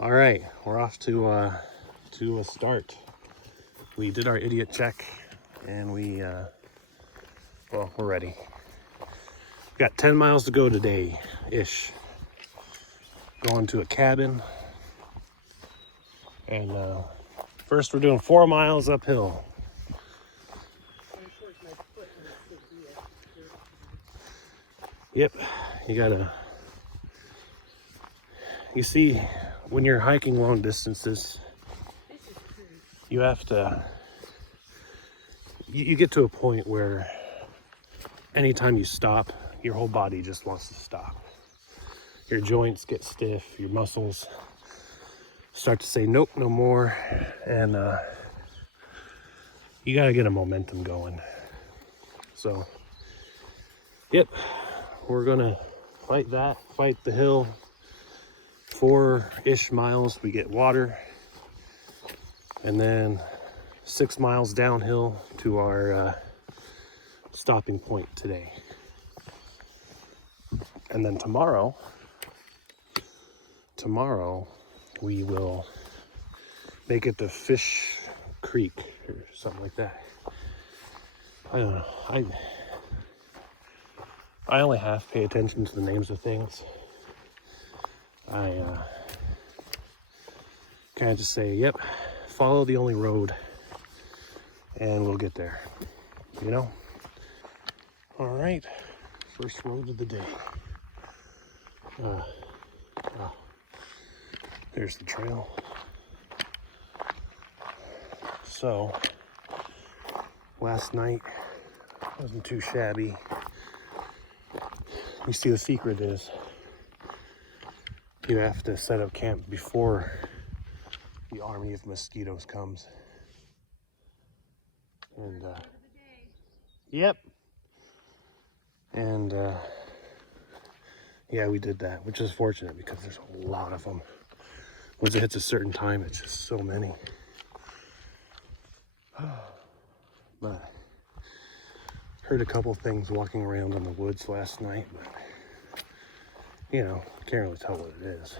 All right, we're off to a start. We did our idiot check, and well, we're ready. We got 10 miles to go today-ish. Going to a cabin, and first we're doing 4 miles uphill. Yep, you see, when you're hiking long distances, you have to, you get to a point where anytime you stop, your whole body just wants to stop. Your joints get stiff, your muscles start to say, nope, no more. And you gotta get a momentum going. So, yep, we're gonna fight the hill. 4-ish miles, we get water. And then 6 miles downhill to our stopping point today. And then tomorrow we will make it to Fish Creek or something like that. I don't know. I only half pay attention to the names of things. I kind of just say, yep, follow the only road and we'll get there, you know? All right, first road of the day. There's the trail. So, last night wasn't too shabby. You see, the secret is you have to set up camp before the army of mosquitoes comes. And yep. And yeah, we did that, which is fortunate because there's a lot of them. Once it hits a certain time, it's just so many. But heard a couple things walking around in the woods last night, but you know, can't really tell what it is.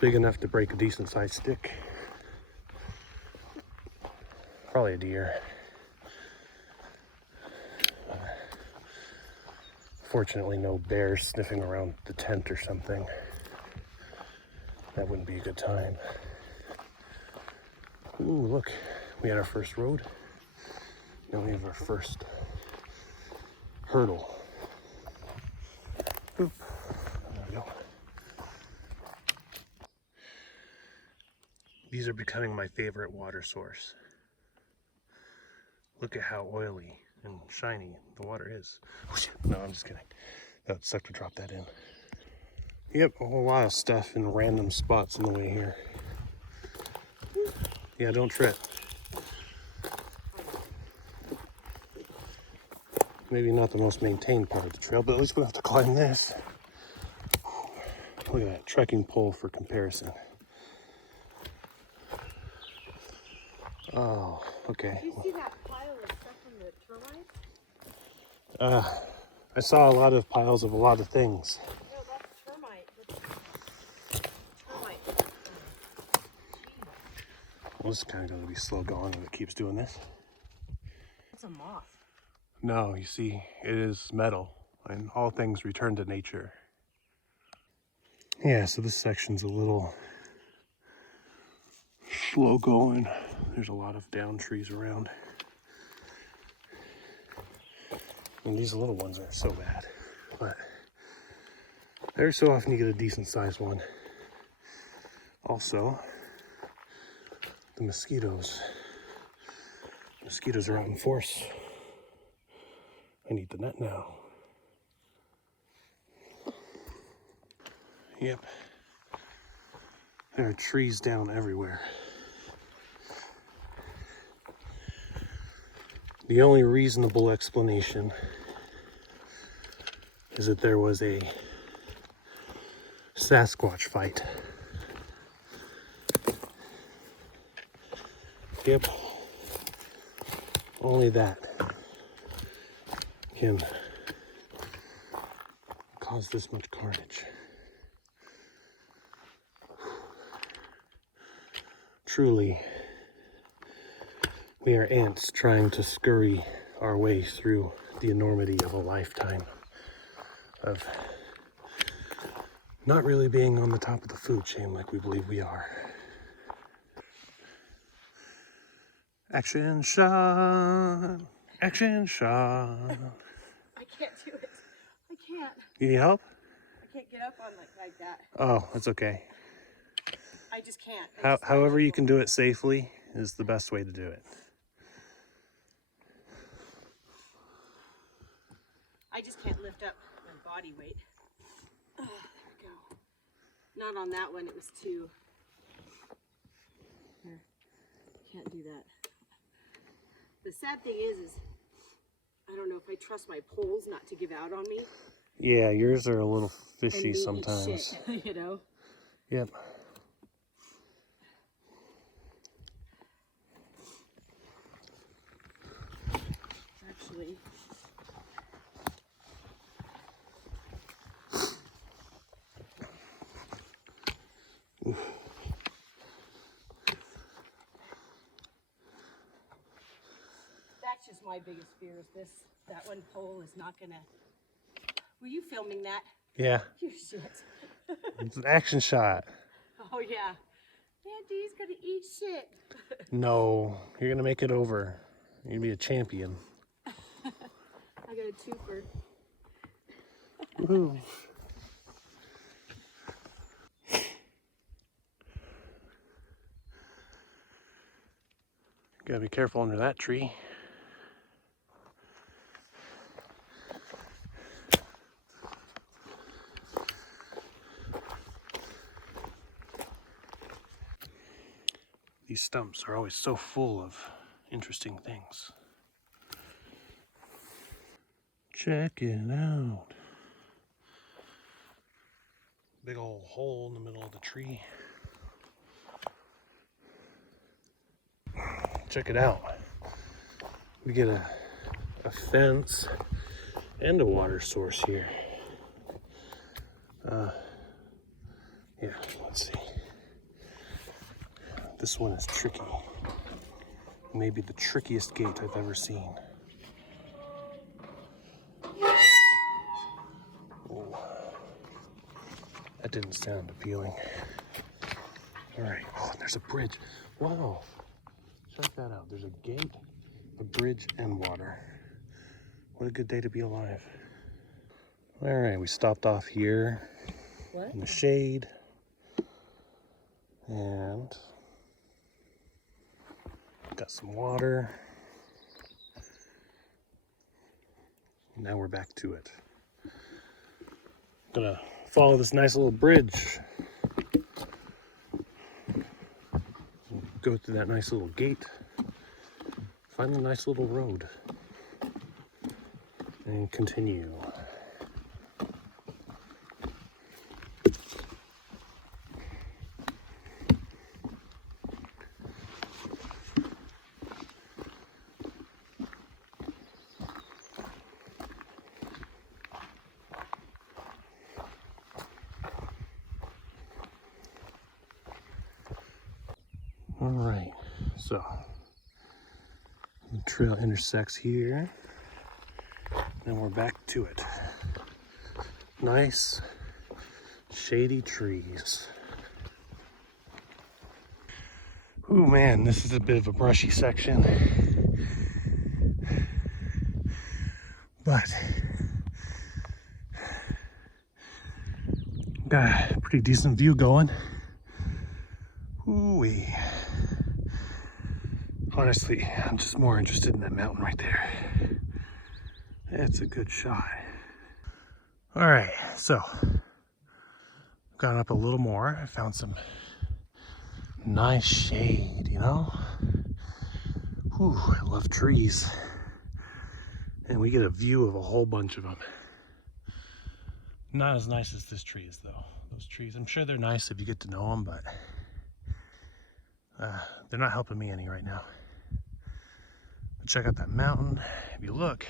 Big enough to break a decent sized stick. Probably a deer. Fortunately, no bears sniffing around the tent or something. That wouldn't be a good time. Ooh, look, we had our first road. Now we have our first hurdle. Boop. There we go. These are becoming my favorite water source. Look at how oily and shiny the water is. No, I'm just kidding. That would suck to drop that in. Yep, a whole lot of stuff in random spots on the way here. Yeah, don't trip. Maybe not the most maintained part of the trail, but at least we don't have to climb this. Look at that trekking pole for comparison. Oh, okay. Did you see that pile of stuff from the termites? I saw a lot of piles of a lot of things. No, that's termite. Termite. Well, this is kind of going to be slow going if it keeps doing this. It's a moth. No, you see, it is metal, and all things return to nature. Yeah, so this section's a little slow going. There's a lot of down trees around. And these little ones aren't so bad, but every so often you get a decent sized one. Also, the mosquitoes are out in force. I need the net now. Yep. There are trees down everywhere. The only reasonable explanation is that there was a Sasquatch fight. Yep. Only that can cause this much carnage. truly, we are ants trying to scurry our way through the enormity of a lifetime of not really being on the top of the food chain like we believe we are. Action shot! Action shot! I can't do it. I can't. You need help? I can't get up on like that. Oh, that's okay. I just can't. However you can do it safely is the best way to do it. I just can't lift up my body weight. There we go. Not on that one, it was too. Here, can't do that. The sad thing is I don't know if I trust my poles not to give out on me. Yeah, yours are a little And fishy me eat sometimes. shit, you know? Yep. Actually. Oof. That's just my biggest fear is that one pole is not gonna. Were you filming that? Yeah, You shit. it's an action shot. Oh yeah. Andy's gonna eat shit. No, you're gonna make it over. You're gonna be a champion. I got a twofer. Woohoo. Gotta be careful under that tree. These stumps are always so full of interesting things. Check it out. Big old hole in the middle of the tree. Check it out. We get a fence and a water source here. Yeah, let's see. This one is tricky. Maybe the trickiest gate I've ever seen. Oh, that didn't sound appealing. All right, oh, there's a bridge. Wow, check that out. There's a gate, a bridge, and water. What a good day to be alive. All right, we stopped off here in the shade. And got some water. Now we're back to it. Gonna follow this nice little bridge. Go through that nice little gate. Find the nice little road. And continue. All right, so the trail intersects here. Then we're back to it. Nice, shady trees. Ooh man, this is a bit of a brushy section. But got a pretty decent view going. Ooh-wee. Honestly, I'm just more interested in that mountain right there. It's a good shot. All right, so gone up a little more. I found some nice shade, you know? Whew, I love trees. And we get a view of a whole bunch of them. Not as nice as this tree is though. Those trees, I'm sure they're nice if you get to know them, but they're not helping me any right now. But check out that mountain. If you look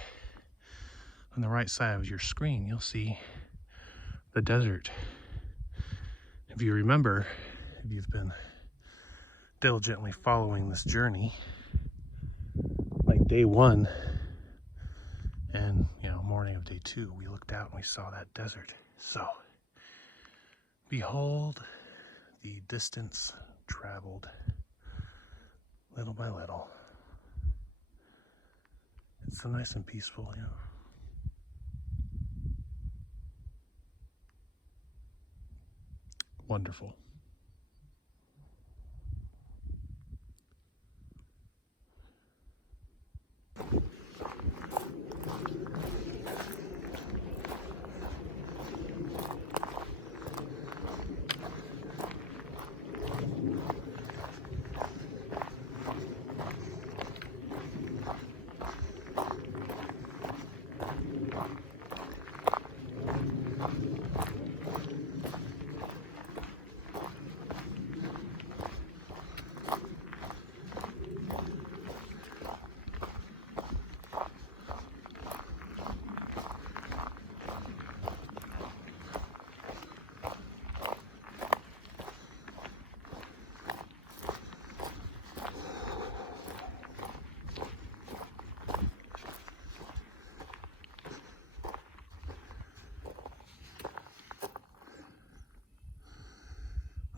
on the right side of your screen, you'll see the desert. If you remember, if you've been diligently following this journey, like day one and, you know, morning of day two, we looked out and we saw that desert. So, behold the distance traveled little by little. It's so nice and peaceful, you know. Wonderful.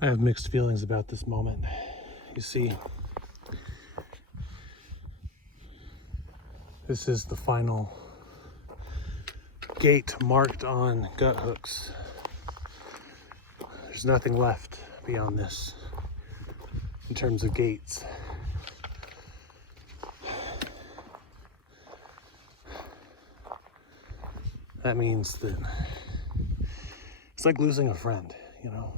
I have mixed feelings about this moment. You see, this is the final gate marked on gut hooks. There's nothing left beyond this in terms of gates. That means that it's like losing a friend, you know.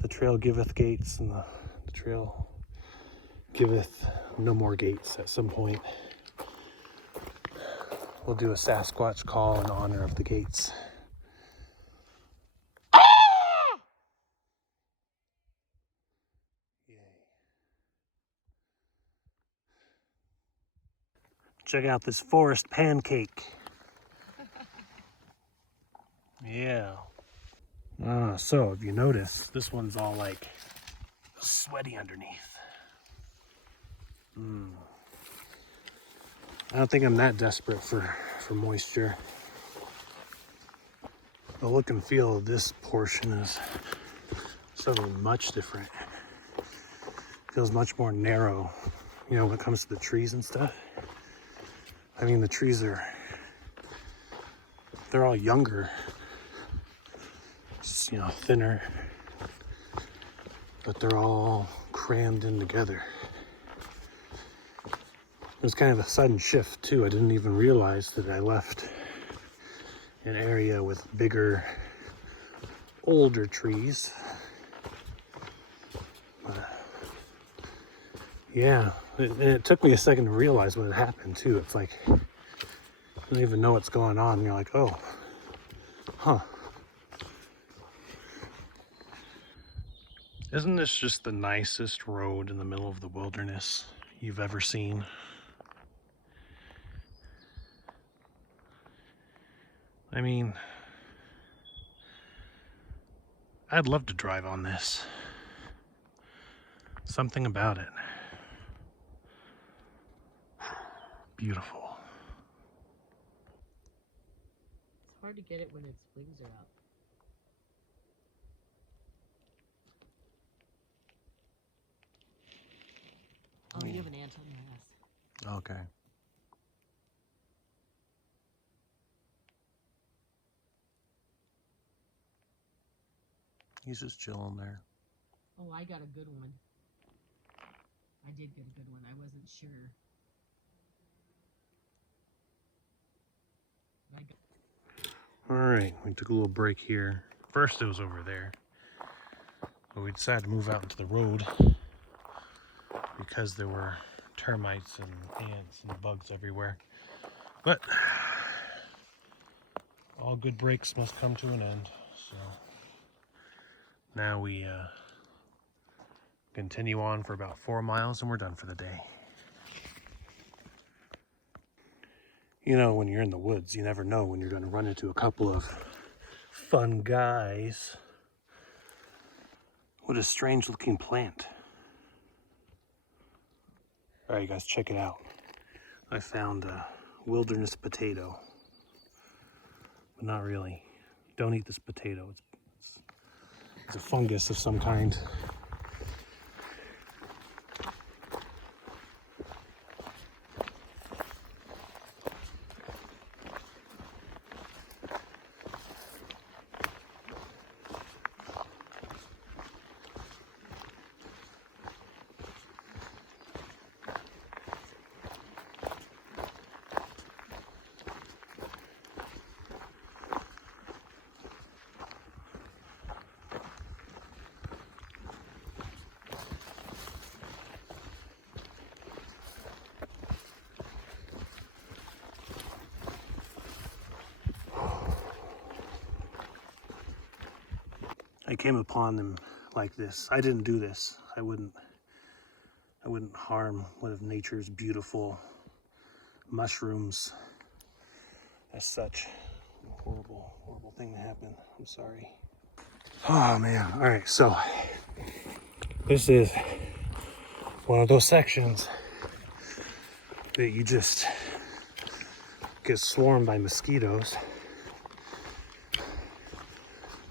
The trail giveth gates, and the trail giveth no more gates. At some point, we'll do a Sasquatch call in honor of the gates. Yay. Check out this forest pancake. Yeah. So if you notice, this one's all like sweaty underneath. I don't think I'm that desperate for moisture. The look and feel of this portion is something much different. Feels much more narrow, you know, when it comes to the trees and stuff. I mean, the trees they're all younger, just, you know, thinner, but they're all crammed in together. It was kind of a sudden shift too. I didn't even realize that I left an area with bigger, older trees. Yeah, it took me a second to realize what had happened too. It's like, you don't even know what's going on. And you're like, oh, huh. Isn't this just the nicest road in the middle of the wilderness you've ever seen? I mean, I'd love to drive on this. Something about it. Beautiful. It's hard to get it when its wings are out. Oh, you have an ant on your ass. Okay. He's just chilling there. Oh, I got a good one. I did get a good one. I wasn't sure. All right, we took a little break here. First it was over there, but we decided to move out into the road because there were termites and ants and bugs everywhere. But all good breaks must come to an end. So now we continue on for about 4 miles and we're done for the day. You know, when you're in the woods, you never know when you're going to run into a couple of fun guys What a strange looking plant. All right, guys, check it out. I found a wilderness potato, but not really. Don't eat this potato. It's a fungus of some kind. I came upon them like this. I didn't do this. I wouldn't harm one of nature's beautiful mushrooms as such. Horrible, horrible thing to happen. I'm sorry. Oh man. All right, so this is one of those sections that you just get swarmed by mosquitoes.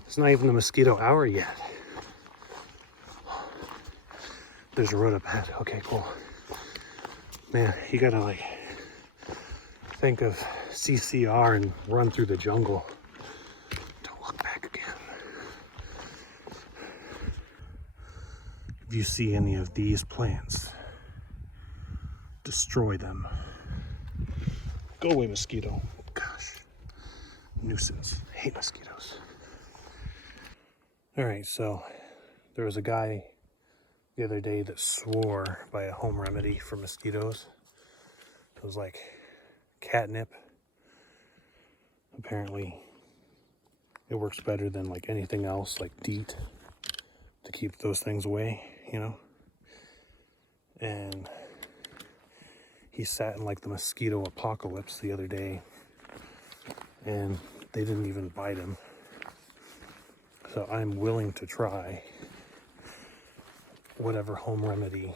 It's not even the mosquito hour yet. There's a road up ahead. Okay, cool. Man, you gotta like think of CCR and run through the jungle. Don't look back again. If you see any of these plants, destroy them. Go away, mosquito. Gosh, nuisance. Hate mosquitoes. All right, so there was a guy the other day that swore by a home remedy for mosquitoes. It was like catnip. Apparently it works better than like anything else, like DEET, to keep those things away, you know? And he sat in like the mosquito apocalypse the other day, and they didn't even bite him. So I'm willing to try whatever home remedy,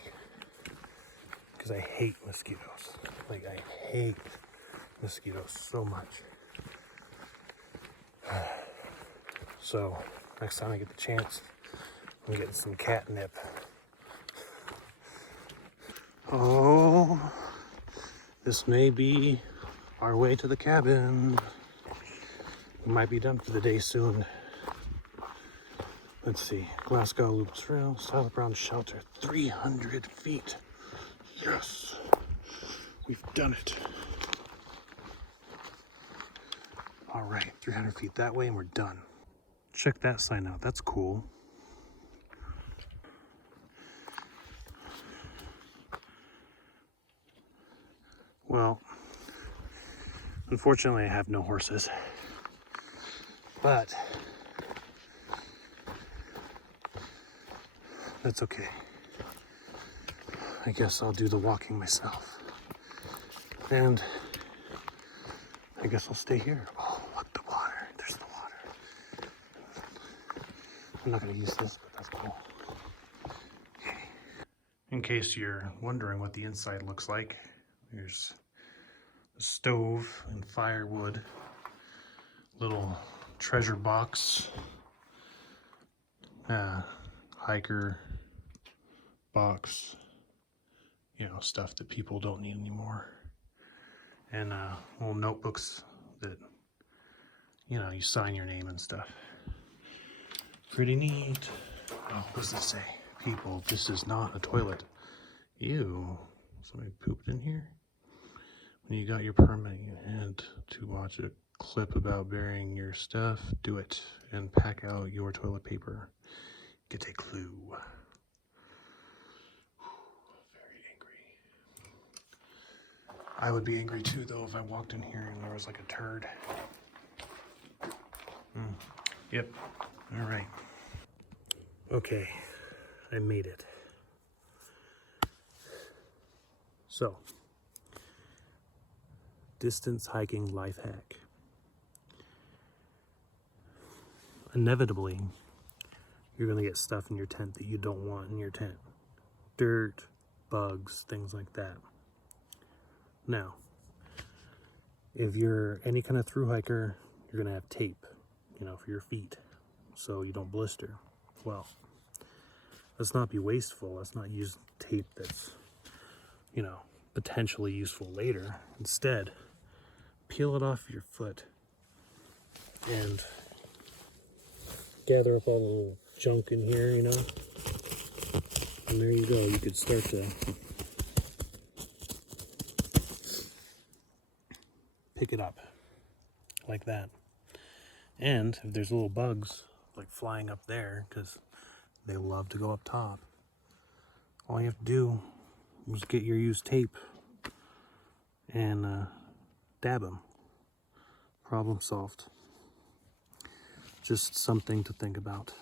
because I hate mosquitoes. Like, I hate mosquitoes so much. So next time I get the chance, I'm getting some catnip. Oh, this may be our way to the cabin. We might be done for the day soon. Let's see, Glasgow Loop Trail, Silent Brown Shelter, 300 feet. Yes, we've done it. All right, 300 feet that way and we're done. Check that sign out, that's cool. Well, unfortunately I have no horses, but that's okay. I guess I'll do the walking myself. And I guess I'll stay here. Oh, look, the water. There's the water. I'm not gonna use this, but that's cool. Okay. In case you're wondering what the inside looks like, there's a stove and firewood, little treasure box, hiker box, you know, stuff that people don't need anymore. And little notebooks that, you know, you sign your name and stuff. Pretty neat. Oh, what does it say? People, this is not a toilet. Ew, somebody pooped in here? When you got your permit, you had to watch a clip about burying your stuff. Do it and pack out your toilet paper. Get a clue. Very angry. I would be angry too, though, if I walked in here and there was like a turd. Yep. All right. Okay, I made it. So, distance hiking life hack. Inevitably, you're going to get stuff in your tent that you don't want in your tent. Dirt, bugs, things like that. Now, if you're any kind of thru hiker, you're going to have tape, you know, for your feet so you don't blister. Well, let's not be wasteful. Let's not use tape that's, you know, potentially useful later. Instead, peel it off your foot and gather up all the little junk in here, you know. And there you go. You could start to pick it up like that. And if there's little bugs like flying up there, because they love to go up top, all you have to do is get your used tape and dab them. Problem solved. Just something to think about.